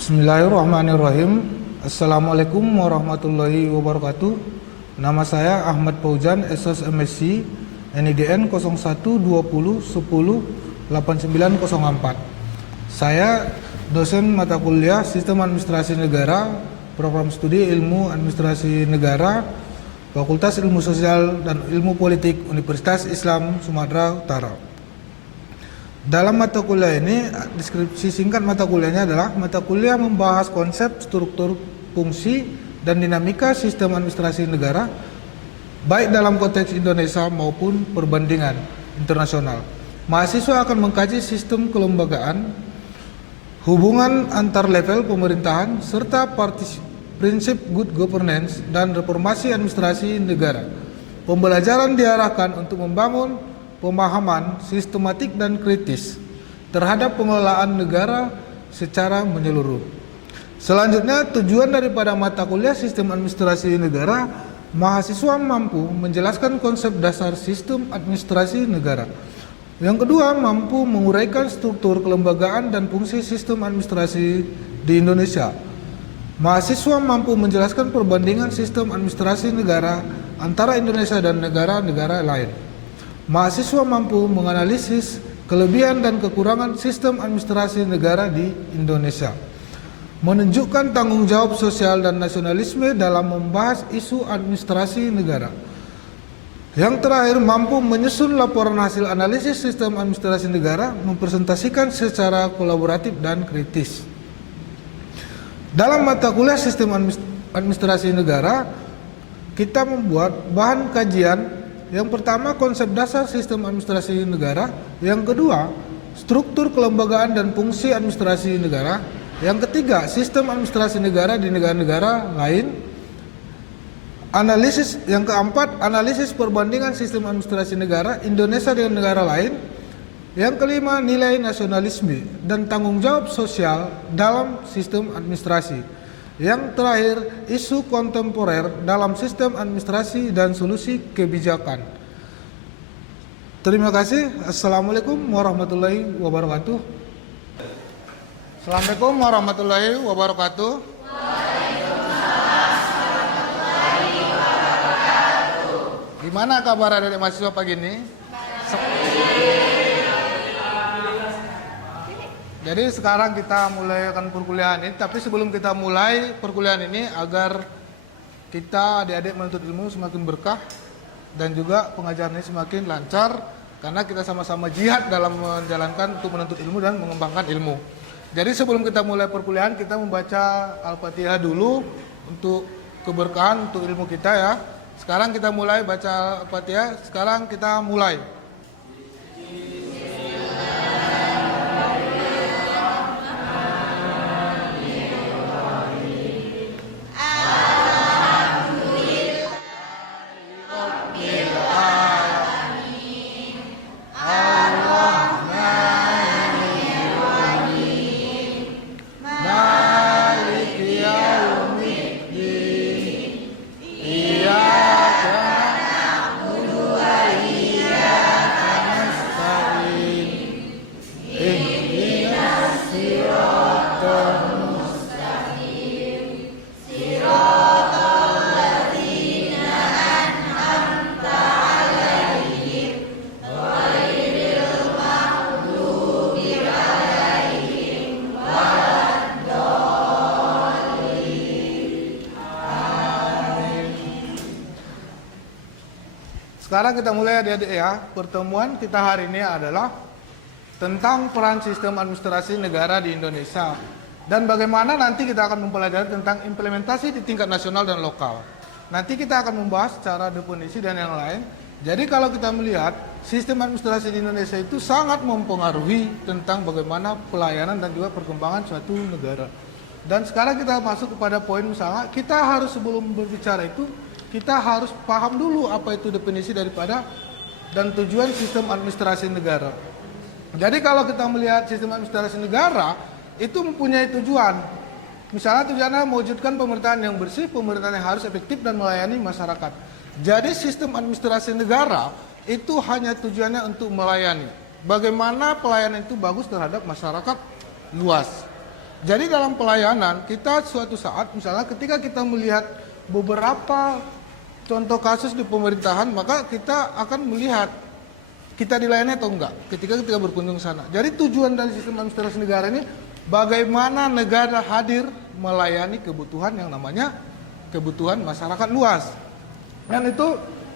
Bismillahirrahmanirrahim. Assalamualaikum warahmatullahi wabarakatuh. Nama saya Ahmad Paujan, SOS MSc, NIDN 0120108904. Saya dosen mata kuliah Sistem Administrasi Negara, Program Studi Ilmu Administrasi Negara, Fakultas Ilmu Sosial dan Ilmu Politik Universitas Islam Sumatera Utara. Dalam mata kuliah ini, deskripsi singkat mata kuliahnya adalah mata kuliah membahas konsep, struktur, fungsi, dan dinamika sistem administrasi negara, baik dalam konteks Indonesia maupun perbandingan internasional. Mahasiswa akan mengkaji sistem kelembagaan, hubungan antar level pemerintahan, serta prinsip good governance dan reformasi administrasi negara. Pembelajaran diarahkan untuk membangun pemahaman sistematik dan kritis terhadap pengelolaan negara secara menyeluruh. Selanjutnya, tujuan daripada mata kuliah Sistem Administrasi Negara, mahasiswa mampu menjelaskan konsep dasar sistem administrasi negara. Yang kedua, mampu menguraikan struktur kelembagaan dan fungsi sistem administrasi di Indonesia. Mahasiswa mampu menjelaskan perbandingan sistem administrasi negara antara Indonesia dan negara-negara lain. Mahasiswa mampu menganalisis kelebihan dan kekurangan sistem administrasi negara di Indonesia, menunjukkan tanggung jawab sosial dan nasionalisme dalam membahas isu administrasi negara. Yang terakhir, mampu menyusun laporan hasil analisis sistem administrasi negara, mempresentasikan secara kolaboratif dan kritis. Dalam mata kuliah Sistem Administrasi Negara, kita membuat bahan kajian. Yang pertama, konsep dasar sistem administrasi negara. Yang kedua, struktur kelembagaan dan fungsi administrasi negara. Yang ketiga, sistem administrasi negara di negara-negara lain. Yang keempat, analisis perbandingan sistem administrasi negara Indonesia dengan negara lain. Yang kelima, nilai nasionalisme dan tanggung jawab sosial dalam sistem administrasi. Yang terakhir, isu kontemporer dalam sistem administrasi dan solusi kebijakan. Terima kasih. Assalamualaikum warahmatullahi wabarakatuh. Assalamualaikum warahmatullahi wabarakatuh. Gimana kabar adik mahasiswa pagi ini? Jadi sekarang kita mulai akan perkuliahan ini, tapi sebelum kita mulai perkuliahan ini, agar kita adik-adik menuntut ilmu semakin berkah dan juga pengajaran ini semakin lancar, karena kita sama-sama jihad dalam menjalankan untuk menuntut ilmu dan mengembangkan ilmu. Jadi sebelum kita mulai perkuliahan, kita membaca Al-Fatihah dulu untuk keberkahan untuk ilmu kita ya. Sekarang kita mulai baca Al-Fatihah. Sekarang kita mulai. Sekarang kita mulai adik-adik ya. Pertemuan kita hari ini adalah tentang peran sistem administrasi negara di Indonesia dan bagaimana nanti kita akan mempelajari tentang implementasi di tingkat nasional dan lokal. Nanti kita akan membahas secara definisi dan yang lain. Jadi kalau kita melihat sistem administrasi di Indonesia itu sangat mempengaruhi tentang bagaimana pelayanan dan juga perkembangan suatu negara. Dan sekarang kita masuk kepada poin, misalnya kita harus sebelum berbicara itu kita harus paham dulu apa itu definisi daripada dan tujuan sistem administrasi negara. Jadi kalau kita melihat sistem administrasi negara itu mempunyai tujuan. Misalnya tujuannya mewujudkan pemerintahan yang bersih, pemerintahan yang harus efektif dan melayani masyarakat. Jadi sistem administrasi negara itu hanya tujuannya untuk melayani. Bagaimana pelayanan itu bagus terhadap masyarakat luas. Jadi dalam pelayanan kita suatu saat misalnya ketika kita melihat beberapa contoh kasus di pemerintahan, maka kita akan melihat kita dilayani atau enggak ketika berkunjung sana. Jadi tujuan dari sistem administrasi negara ini bagaimana negara hadir melayani kebutuhan yang namanya kebutuhan masyarakat luas.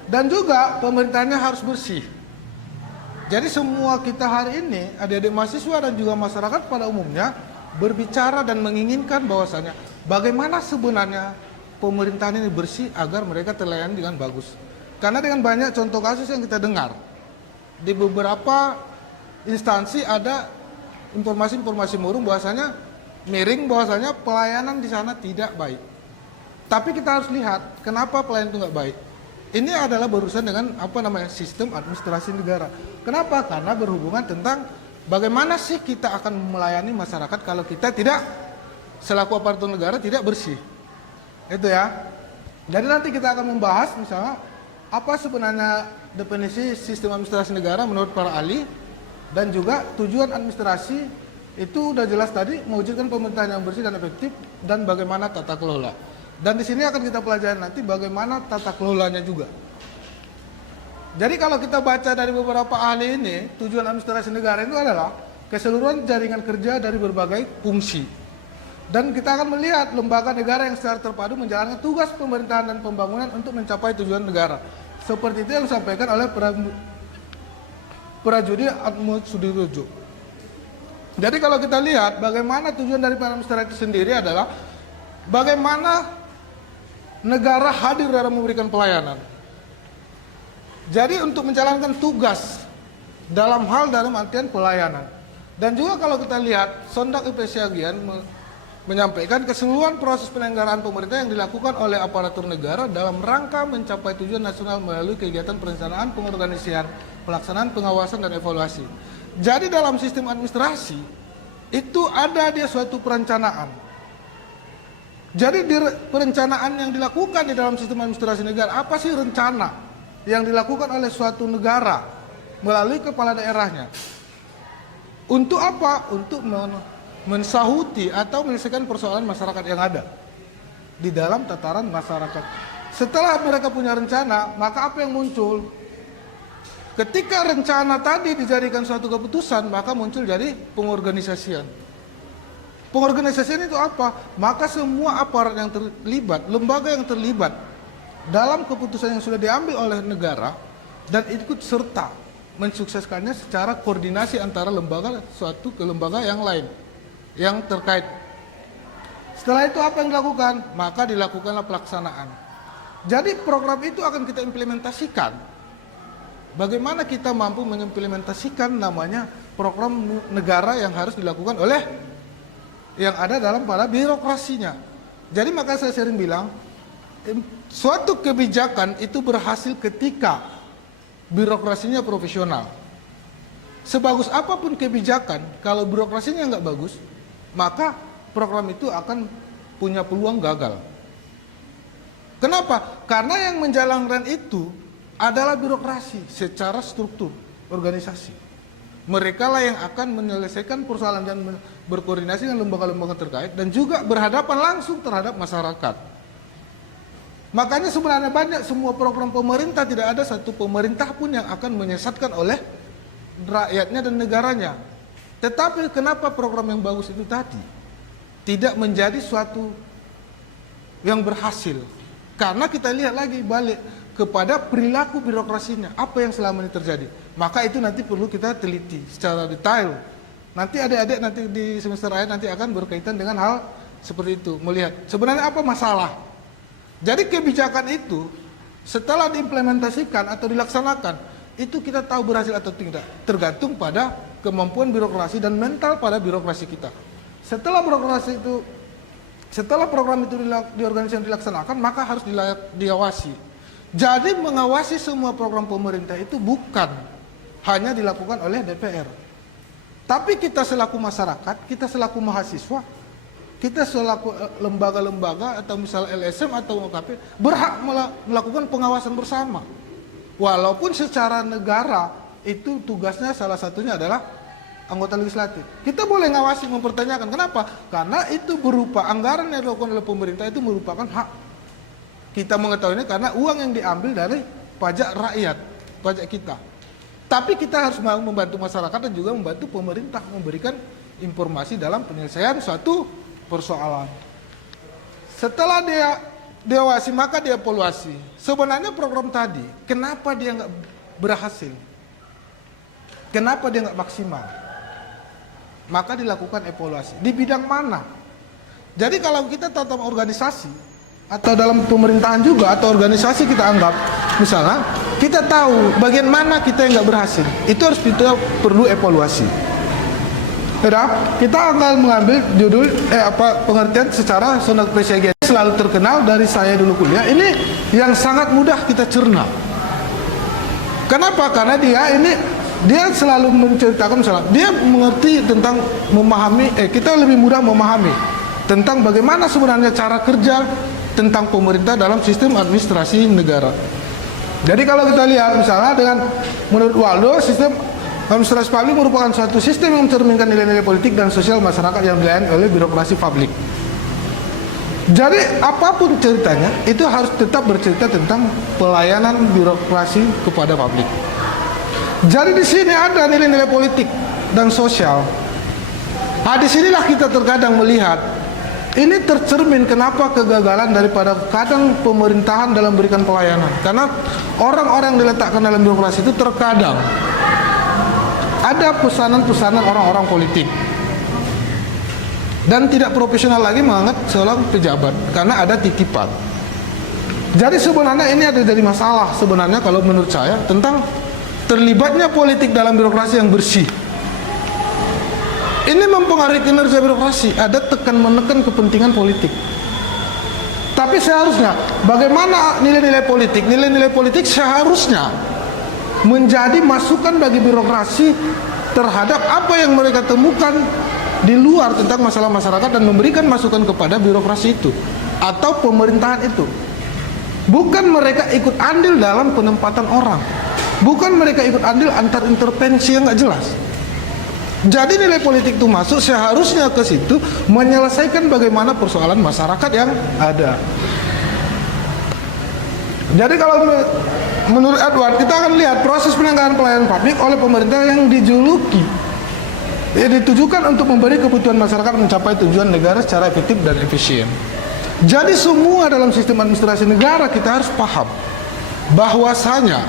Dan juga pemerintahnya harus bersih. Jadi semua kita hari ini, adik-adik mahasiswa dan juga masyarakat pada umumnya berbicara dan menginginkan bahwasanya bagaimana sebenarnya pemerintahan ini bersih agar mereka terlayani dengan bagus. Karena dengan banyak contoh kasus yang kita dengar, di beberapa instansi ada informasi-informasi miring bahwasanya pelayanan di sana tidak baik. Tapi kita harus lihat kenapa pelayanan itu nggak baik. Ini adalah berurusan dengan sistem administrasi negara. Kenapa? Karena berhubungan tentang bagaimana sih kita akan melayani masyarakat kalau kita tidak selaku aparatur negara tidak bersih. Itu ya. Jadi nanti kita akan membahas misalnya apa sebenarnya definisi sistem administrasi negara menurut para ahli, dan juga tujuan administrasi itu udah jelas tadi, mewujudkan pemerintahan yang bersih dan efektif, dan bagaimana tata kelola. Dan di sini akan kita pelajari nanti bagaimana tata kelolanya juga. Jadi kalau kita baca dari beberapa ahli ini, tujuan administrasi negara itu adalah keseluruhan jaringan kerja dari berbagai fungsi. Dan kita akan melihat lembaga negara yang secara terpadu menjalankan tugas pemerintahan dan pembangunan untuk mencapai tujuan negara. Seperti itu yang disampaikan oleh Prajudi Atmosudirojo. Jadi kalau kita lihat bagaimana tujuan dari administrasi itu sendiri adalah bagaimana negara hadir dalam memberikan pelayanan. Jadi untuk menjalankan tugas dalam artian pelayanan. Dan juga kalau kita lihat Sondag IP Siagian menyampaikan keseluruhan proses penyelenggaraan pemerintah yang dilakukan oleh aparatur negara dalam rangka mencapai tujuan nasional melalui kegiatan perencanaan, pengorganisasian, pelaksanaan, pengawasan, dan evaluasi. Jadi dalam sistem administrasi itu ada dia suatu perencanaan. Jadi di perencanaan yang dilakukan di dalam sistem administrasi negara, apa sih rencana yang dilakukan oleh suatu negara melalui kepala daerahnya? Untuk apa? Untuk mensahuti atau menyelesaikan persoalan masyarakat yang ada di dalam tataran masyarakat. Setelah mereka punya rencana, maka apa yang muncul? Ketika rencana tadi dijadikan suatu keputusan, maka muncul jadi pengorganisasian. Pengorganisasian itu apa? Maka semua aparat yang terlibat, lembaga yang terlibat dalam keputusan yang sudah diambil oleh negara dan ikut serta mensukseskannya secara koordinasi antara lembaga suatu ke lembaga yang lain yang terkait. Setelah itu apa yang dilakukan? Maka dilakukanlah pelaksanaan. Jadi program itu akan kita implementasikan. Bagaimana kita mampu mengimplementasikan namanya program negara yang harus dilakukan oleh yang ada dalam pada birokrasinya. Jadi maka saya sering bilang, suatu kebijakan itu berhasil ketika birokrasinya profesional. Sebagus apapun kebijakan, kalau birokrasinya nggak bagus, maka program itu akan punya peluang gagal. Kenapa? Karena yang menjalankan itu adalah birokrasi secara struktur organisasi. Mereka lah yang akan menyelesaikan persoalan dan berkoordinasi dengan lembaga-lembaga terkait dan juga berhadapan langsung terhadap masyarakat. Makanya sebenarnya banyak semua program pemerintah, tidak ada satu pemerintah pun yang akan menyesatkan oleh rakyatnya dan negaranya. Tetapi kenapa program yang bagus itu tadi tidak menjadi suatu yang berhasil? Karena kita lihat lagi balik kepada perilaku birokrasinya, apa yang selama ini terjadi. Maka itu nanti perlu kita teliti secara detail. Nanti adik-adik nanti di semester akhir nanti akan berkaitan dengan hal seperti itu, melihat sebenarnya apa masalah. Jadi kebijakan itu setelah diimplementasikan atau dilaksanakan, itu kita tahu berhasil atau tidak, tergantung pada kemampuan birokrasi dan mental pada birokrasi kita. Setelah program itu di organisasi yang dilaksanakan, maka harus diawasi. Jadi mengawasi semua program pemerintah itu bukan hanya dilakukan oleh DPR. Tapi kita selaku masyarakat, kita selaku mahasiswa, kita selaku lembaga-lembaga atau misalnya LSM atau OKP berhak melakukan pengawasan bersama. Walaupun secara negara itu tugasnya salah satunya adalah anggota legislatif. Kita boleh ngawasi, mempertanyakan. Kenapa? Karena itu berupa anggaran yang dilakukan oleh pemerintah, itu merupakan hak. Kita mengetahuinya karena uang yang diambil dari pajak rakyat, pajak kita. Tapi kita harus mau membantu masyarakat dan juga membantu pemerintah memberikan informasi dalam penyelesaian suatu persoalan. Setelah dia diawasi, maka dia evaluasi. Sebenarnya program tadi, kenapa dia nggak berhasil? Kenapa dia nggak maksimal? Maka dilakukan evaluasi. Di bidang mana? Jadi kalau kita tata organisasi atau dalam pemerintahan juga atau organisasi kita anggap, misalnya kita tahu bagian mana kita yang nggak berhasil, itu harus kita perlu evaluasi. Kita akan mengambil judul pengertian secara sondak presiden selalu terkenal dari saya dulu kuliah. Ini yang sangat mudah kita cerna. Kenapa? Karena dia selalu menceritakan, misalnya dia mengerti tentang memahami, kita lebih mudah memahami tentang bagaimana sebenarnya cara kerja tentang pemerintah dalam sistem administrasi negara. Jadi kalau kita lihat misalnya menurut Waldo, sistem administrasi publik merupakan suatu sistem yang mencerminkan nilai-nilai politik dan sosial masyarakat yang dilayani oleh birokrasi publik. Jadi apapun ceritanya itu harus tetap bercerita tentang pelayanan birokrasi kepada publik. Jadi di sini ada nilai-nilai politik dan sosial. Nah, disinilah kita terkadang melihat ini tercermin kenapa kegagalan daripada kadang pemerintahan dalam memberikan pelayanan. Karena orang-orang yang diletakkan dalam birokrasi itu terkadang ada pesanan-pesanan orang-orang politik dan tidak profesional lagi menganggap seorang pejabat karena ada titipan. Jadi sebenarnya ini ada dari masalah sebenarnya kalau menurut saya tentang terlibatnya politik dalam birokrasi yang bersih. Ini mempengaruhi kinerja birokrasi, ada tekan-menekan kepentingan politik. Tapi seharusnya bagaimana nilai-nilai politik? Nilai-nilai politik seharusnya menjadi masukan bagi birokrasi terhadap apa yang mereka temukan di luar tentang masalah masyarakat dan memberikan masukan kepada birokrasi itu atau pemerintahan itu. Bukan mereka ikut andil dalam penempatan orang. Bukan mereka ikut andil antar intervensi yang nggak jelas. Jadi nilai politik itu masuk seharusnya ke situ menyelesaikan bagaimana persoalan masyarakat yang ada. Jadi kalau menurut Edward kita akan lihat proses penyelenggaraan pelayanan publik oleh pemerintah yang dijuluki ditujukan untuk memberi kebutuhan masyarakat mencapai tujuan negara secara efektif dan efisien. Jadi semua dalam sistem administrasi negara kita harus paham bahwasanya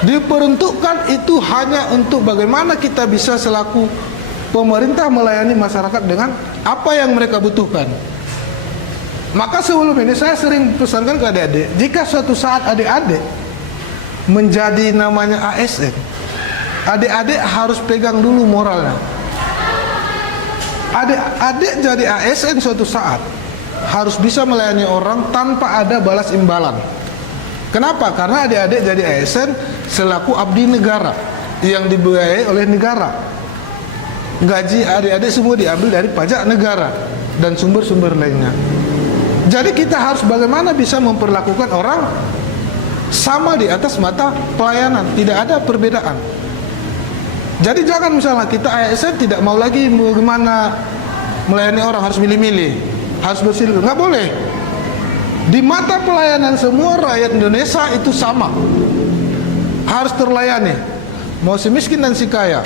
diperuntukkan itu hanya untuk bagaimana kita bisa selaku pemerintah melayani masyarakat dengan apa yang mereka butuhkan. Maka sebelum ini saya sering pesankan ke adik-adik, jika suatu saat adik-adik menjadi namanya ASN, adik-adik harus pegang dulu moralnya. Adik-adik jadi ASN suatu saat harus bisa melayani orang tanpa ada balas imbalan. Kenapa? Karena adik-adik jadi ASN selaku abdi negara yang dibiayai oleh negara. Gaji adik-adik semua diambil dari pajak negara dan sumber-sumber lainnya. Jadi kita harus bagaimana bisa memperlakukan orang sama di atas mata pelayanan, tidak ada perbedaan. Jadi jangan misalnya kita ASN tidak mau lagi bagaimana melayani orang, harus milih-milih, harus bersih, nggak boleh. Di mata pelayanan semua rakyat Indonesia itu sama, harus terlayani, mau si miskin dan si kaya,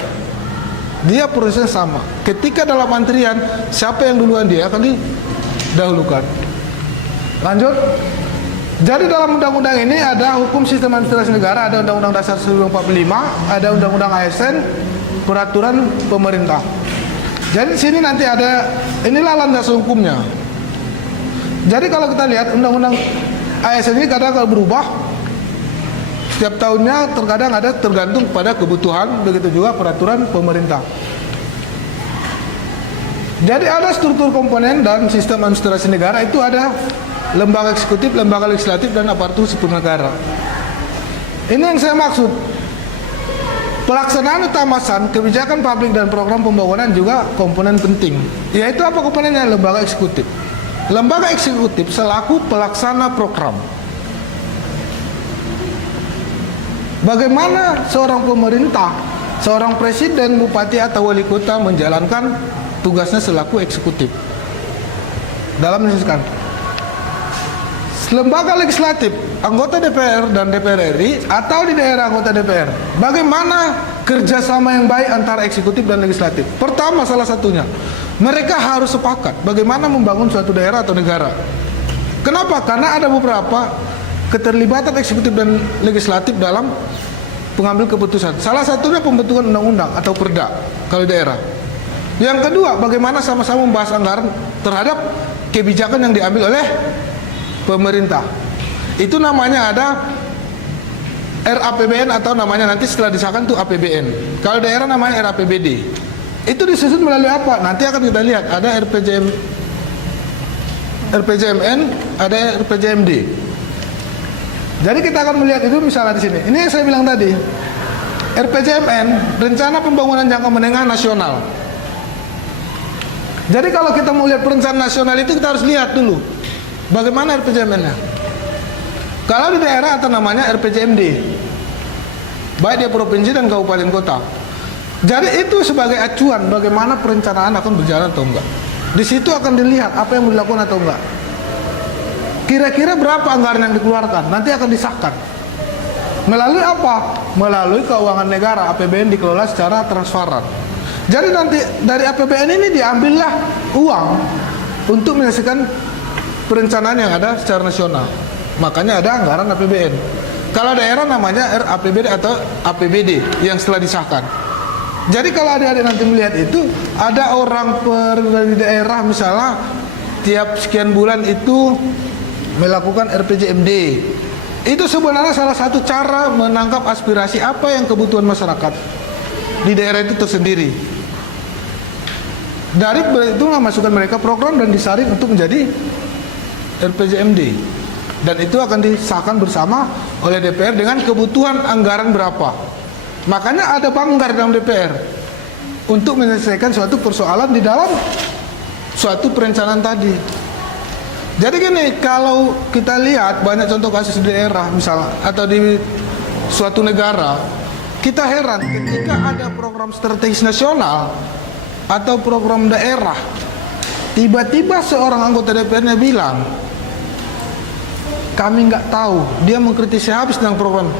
dia prosesnya sama. Ketika dalam antrian, siapa yang duluan dia akan didahulukan. Lanjut. Jadi dalam undang-undang ini ada hukum sistem administrasi negara, ada undang-undang dasar 1945, ada undang-undang ASN, peraturan pemerintah. Jadi di sini nanti ada, inilah landasan hukumnya. Jadi kalau kita lihat undang-undang ASN ini kadang berubah setiap tahunnya, terkadang ada tergantung pada kebutuhan, begitu juga peraturan pemerintah. Jadi ada struktur komponen dan sistem administrasi negara itu ada lembaga eksekutif, lembaga legislatif, dan aparatur sipil negara. Ini yang saya maksud. Pelaksanaan utamasan kebijakan publik dan program pembangunan juga komponen penting. Yaitu apa komponennya? Lembaga eksekutif. Lembaga eksekutif selaku pelaksana program. Bagaimana seorang pemerintah seorang presiden, bupati atau wali kota menjalankan tugasnya selaku eksekutif dalam menyusun lembaga legislatif, anggota DPR dan DPR RI atau di daerah anggota DPR. Bagaimana kerjasama yang baik antara eksekutif dan legislatif? Pertama, salah satunya, mereka harus sepakat bagaimana membangun suatu daerah atau negara. Kenapa? Karena ada beberapa keterlibatan eksekutif dan legislatif dalam pengambil keputusan. Salah satunya pembentukan undang-undang atau perda kalau daerah. Yang kedua, bagaimana sama-sama membahas anggaran terhadap kebijakan yang diambil oleh pemerintah. Itu namanya ada RAPBN atau namanya nanti setelah disahkan itu APBN. Kalau daerah namanya RAPBD. Itu disusun melalui apa? Nanti akan kita lihat ada RPJMN, ada RPJMD. Jadi kita akan melihat itu misalnya di sini. Ini yang saya bilang tadi. RPJMN, Rencana Pembangunan Jangka Menengah Nasional. Jadi kalau kita mau lihat perencanaan nasional itu kita harus lihat dulu bagaimana RPJMN-nya. Kalau di daerah atau namanya RPJMD, baik di provinsi dan kabupaten kota. Jadi itu sebagai acuan bagaimana perencanaan akan berjalan atau enggak. Di situ akan dilihat apa yang dilakukan atau enggak. Kira-kira berapa anggaran yang dikeluarkan, nanti akan disahkan. Melalui apa? Melalui keuangan negara, APBN dikelola secara transparan. Jadi nanti dari APBN ini diambillah uang untuk menyelesaikan perencanaan yang ada secara nasional. Makanya ada anggaran APBN. Kalau daerah namanya RAPBD atau APBD yang setelah disahkan. Jadi kalau adik-adik nanti melihat itu, ada orang dari daerah misalnya tiap sekian bulan itu melakukan RPJMD. Itu sebenarnya salah satu cara menangkap aspirasi apa yang kebutuhan masyarakat di daerah itu tersendiri. Dari itu masukkan mereka program dan disaring untuk menjadi RPJMD. Dan itu akan disahkan bersama oleh DPR dengan kebutuhan anggaran berapa. Makanya ada banggar dalam DPR untuk menyelesaikan suatu persoalan di dalam suatu perencanaan tadi. Jadi gini, kalau kita lihat banyak contoh kasus di daerah misalnya atau di suatu negara, kita heran ketika ada program strategis nasional atau program daerah, tiba-tiba seorang anggota DPR-nya bilang, kami nggak tahu, dia mengkritisi habis tentang program.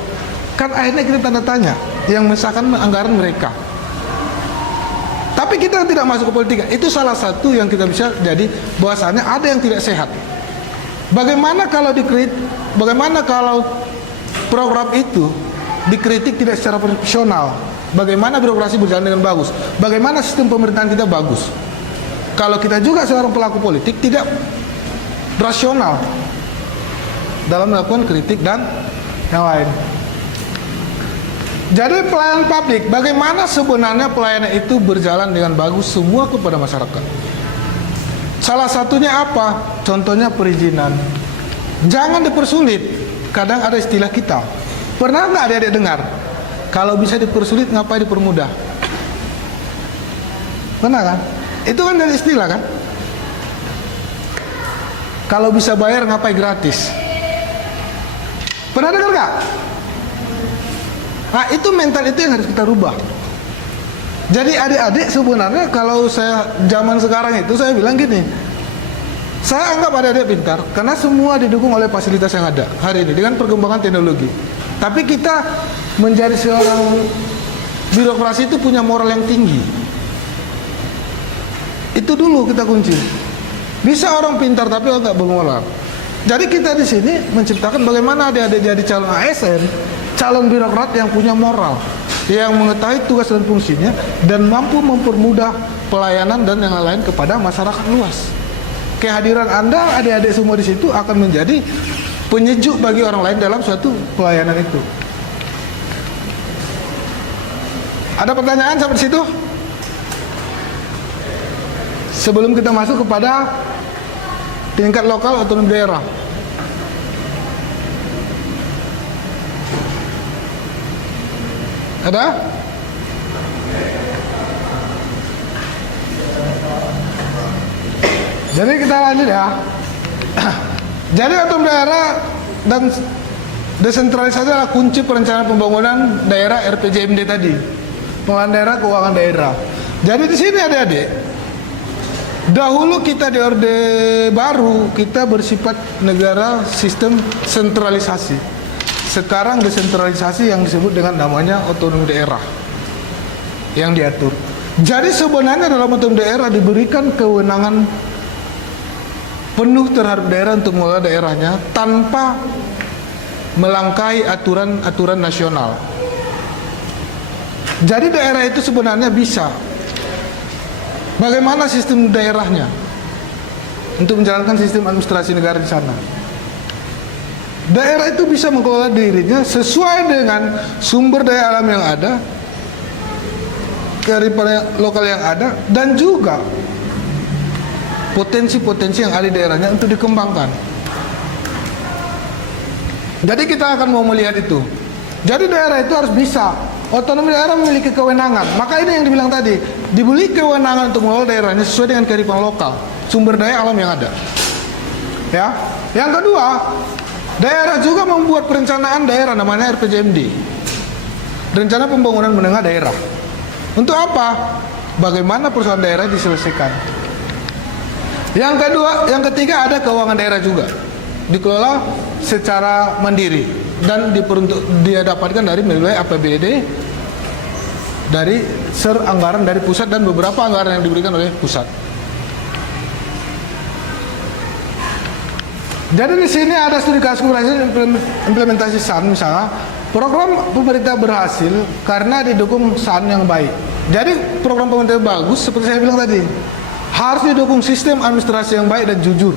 Kan akhirnya kita tanda tanya yang mengesahkan anggaran mereka. Tapi kita tidak masuk ke politik. Itu salah satu yang kita bisa jadi bahwasannya ada yang tidak sehat. Bagaimana kalau bagaimana kalau program itu dikritik tidak secara profesional? Bagaimana birokrasi berjalan dengan bagus? Bagaimana sistem pemerintahan kita bagus? Kalau kita juga seorang pelaku politik tidak rasional dalam melakukan kritik dan yang lain. Jadi pelayanan publik, bagaimana sebenarnya pelayanan itu berjalan dengan bagus semua kepada masyarakat. Salah satunya apa? Contohnya perizinan. Jangan dipersulit. Kadang ada istilah kita. Pernah nggak adik-adik dengar? Kalau bisa dipersulit, ngapain dipermudah? Pernah kan? Itu kan dari istilah kan? Kalau bisa bayar, ngapain gratis? Pernah dengar nggak? Nah, itu mental itu yang harus kita rubah. Jadi adik-adik sebenarnya kalau saya zaman sekarang itu saya bilang gini, saya anggap adik-adik pintar karena semua didukung oleh fasilitas yang ada hari ini dengan perkembangan teknologi. Tapi kita menjadi seorang birokrasi itu punya moral yang tinggi. Itu dulu kita kunci. Bisa orang pintar tapi nggak bermoral. Jadi kita di sini menciptakan bagaimana adik-adik jadi calon ASN, calon birokrat yang punya moral, yang mengetahui tugas dan fungsinya dan mampu mempermudah pelayanan dan yang lain kepada masyarakat luas. Kehadiran Anda adik-adik semua di situ akan menjadi penyejuk bagi orang lain dalam suatu pelayanan itu. Ada pertanyaan sampai situ? Sebelum kita masuk kepada tingkat lokal otonomi daerah. Ada? Jadi kita lanjut ya. Jadi otonomi daerah dan desentralisasi adalah kunci perencanaan pembangunan daerah RPJMD tadi. pengelolaan daerah, keuangan daerah. Jadi di sini adik-adik, dahulu kita di Orde Baru kita bersifat negara sistem sentralisasi. Sekarang desentralisasi yang disebut dengan namanya otonomi daerah yang diatur. Jadi sebenarnya dalam otonomi daerah diberikan kewenangan penuh terhadap daerah untuk mengelola daerahnya tanpa melangkahi aturan-aturan nasional. Jadi daerah itu sebenarnya bisa. Bagaimana sistem daerahnya untuk menjalankan sistem administrasi negara di sana? Daerah itu bisa mengelola dirinya sesuai dengan sumber daya alam yang ada, kearifan lokal yang ada, dan juga potensi-potensi yang ada di daerahnya untuk dikembangkan. Jadi kita akan mau melihat itu. Jadi daerah itu harus bisa. Otonomi daerah memiliki kewenangan. Maka ini yang dibilang tadi, diberi kewenangan untuk mengelola daerahnya sesuai dengan kearifan lokal, sumber daya alam yang ada. Ya. Yang kedua, daerah juga membuat perencanaan daerah namanya RPJMD. Rencana Pembangunan Menengah Daerah. Untuk apa? Bagaimana persoalan daerah diselesaikan. Yang ketiga ada keuangan daerah juga. Dikelola secara mandiri dan dia dapatkan dari melalui APBD, dari anggaran dari pusat dan beberapa anggaran yang diberikan oleh pusat. Jadi di sini ada studi kasus berhasil implementasi SAN misalnya. Program pemerintah berhasil karena didukung SAN yang baik. Jadi program pemerintah bagus seperti saya bilang tadi. Harus didukung sistem administrasi yang baik dan jujur.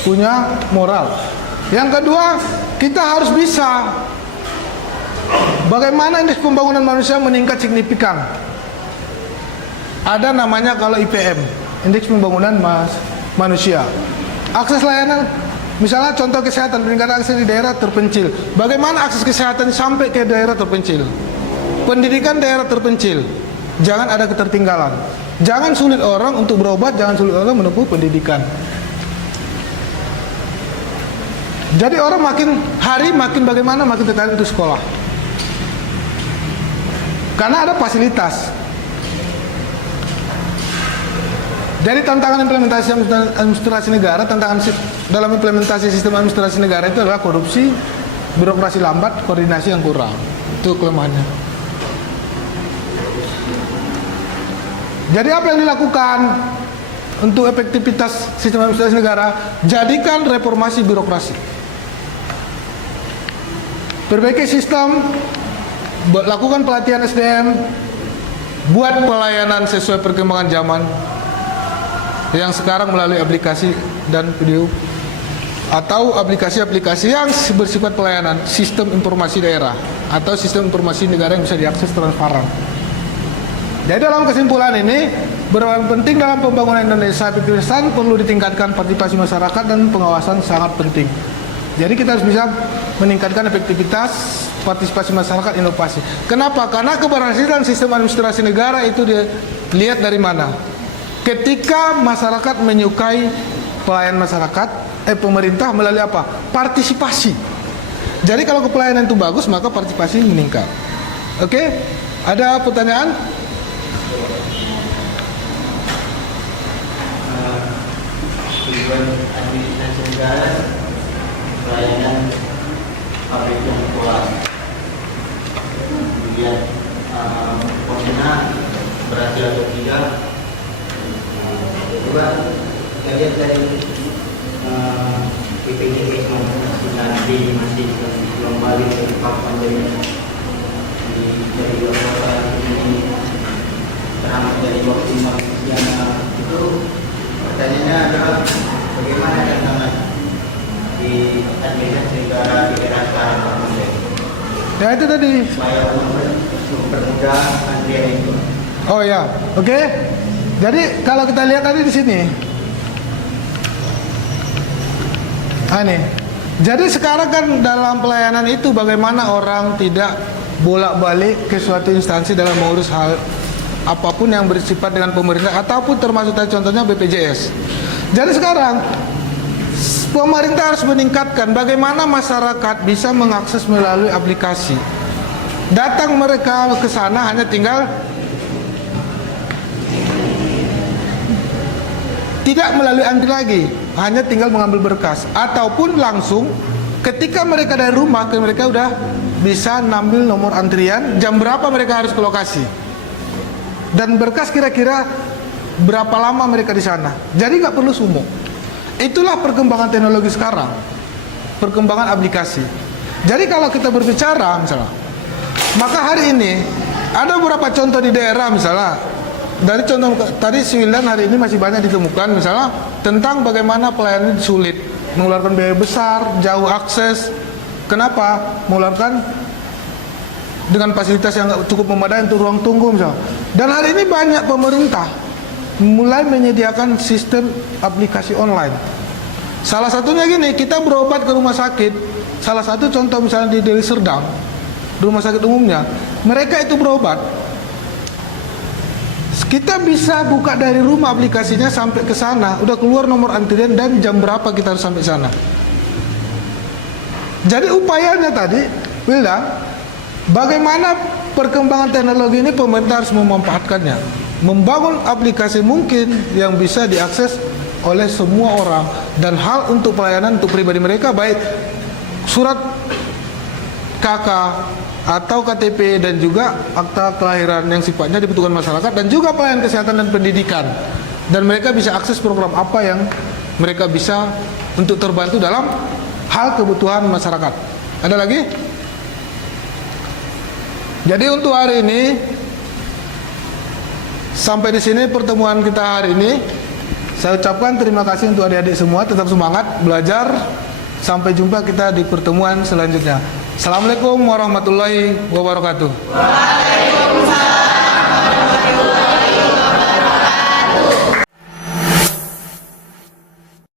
Punya moral. Yang kedua, kita harus bisa bagaimana indeks pembangunan manusia meningkat signifikan. Ada namanya kalau IPM, indeks pembangunan manusia. Akses layanan, misalnya contoh kesehatan, peningkatan akses di daerah terpencil. Bagaimana akses kesehatan sampai ke daerah terpencil? Pendidikan daerah terpencil. Jangan ada ketertinggalan. Jangan sulit orang untuk berobat, jangan sulit orang menempuh pendidikan. Jadi orang makin hari makin bagaimana makin tertarik untuk sekolah. Karena ada fasilitas. Jadi tantangan implementasi administrasi negara, tantangan dalam implementasi sistem administrasi negara itu adalah korupsi, birokrasi lambat, koordinasi yang kurang. Itu kelemahannya. Jadi apa yang dilakukan untuk efektivitas sistem administrasi negara? Jadikan reformasi birokrasi. Perbaiki sistem, lakukan pelatihan SDM, buat pelayanan sesuai perkembangan zaman yang sekarang melalui aplikasi dan video atau aplikasi-aplikasi yang bersifat pelayanan sistem informasi daerah atau sistem informasi negara yang bisa diakses transparan. Jadi dalam kesimpulan ini berperan penting dalam pembangunan Indonesia. Efektivitas perlu ditingkatkan, partisipasi masyarakat dan pengawasan sangat penting. Jadi kita harus bisa meningkatkan efektivitas, partisipasi masyarakat, inovasi. Kenapa? Karena keberhasilan sistem administrasi negara itu dilihat dari mana? Ketika masyarakat menyukai pelayanan masyarakat, pemerintah melalui apa? Partisipasi. Jadi kalau pelayanan itu bagus, maka partisipasi meningkat. Oke? Ada pertanyaan? Tujuan administrasi negara pelayanan publik yang kuat, kemudian pokoknya berhasil atau tidak. Coba kita lihat dari BPJS maupun nanti masih belum balik dari pandemi dari beberapa ini teramat dari waktu yang itu. Pertanyaannya adalah bagaimana tantangan di administrasi negara di era sekarang Pak Menteri? Ya itu tadi. Supaya mempermudah antrian itu. Oh ya, oke. Jadi kalau kita lihat tadi di sini, nih. Jadi sekarang kan dalam pelayanan itu bagaimana orang tidak bolak-balik ke suatu instansi dalam mengurus hal apapun yang bersifat dengan pemerintah ataupun termasuk tadi contohnya BPJS. Jadi sekarang pemerintah harus meningkatkan bagaimana masyarakat bisa mengakses melalui aplikasi. Datang mereka ke sana hanya tinggal tidak melalui antri lagi, hanya tinggal mengambil berkas, ataupun langsung ketika mereka dari rumah mereka udah bisa ngambil nomor antrian, jam berapa mereka harus ke lokasi, dan berkas kira-kira berapa lama mereka di sana. Jadi nggak perlu sumo. Itulah perkembangan teknologi sekarang, perkembangan aplikasi. Jadi kalau kita berbicara misalnya, maka hari ini ada beberapa contoh di daerah misalnya. Dari contoh tadi Sweden hari ini masih banyak ditemukan misalnya tentang bagaimana pelayanan sulit, mengeluarkan biaya besar, jauh akses. Kenapa? Mengeluarkan dengan fasilitas yang nggak cukup memadai untuk ruang tunggu misalnya. Dan hari ini banyak pemerintah mulai menyediakan sistem aplikasi online. Salah satunya gini, kita berobat ke rumah sakit. Salah satu contoh misalnya di Deli Serdang, rumah sakit umumnya, mereka itu berobat. Kita bisa buka dari rumah aplikasinya sampai ke sana, udah keluar nomor antrian dan jam berapa kita harus sampai sana. Jadi upayanya tadi bilang bagaimana perkembangan teknologi ini pemerintah harus memanfaatkannya, membangun aplikasi mungkin yang bisa diakses oleh semua orang, dan hal untuk pelayanan untuk pribadi mereka, baik surat KK atau KTP dan juga akta kelahiran yang sifatnya dibutuhkan masyarakat, dan juga pelayanan kesehatan dan pendidikan, dan mereka bisa akses program apa yang mereka bisa untuk terbantu dalam hal kebutuhan masyarakat. Ada lagi? Jadi untuk hari ini sampai di sini pertemuan kita hari ini. Saya ucapkan terima kasih untuk adik-adik semua, tetap semangat belajar. Sampai jumpa kita di pertemuan selanjutnya. Assalamualaikum warahmatullahi wabarakatuh. Waalaikumsalam.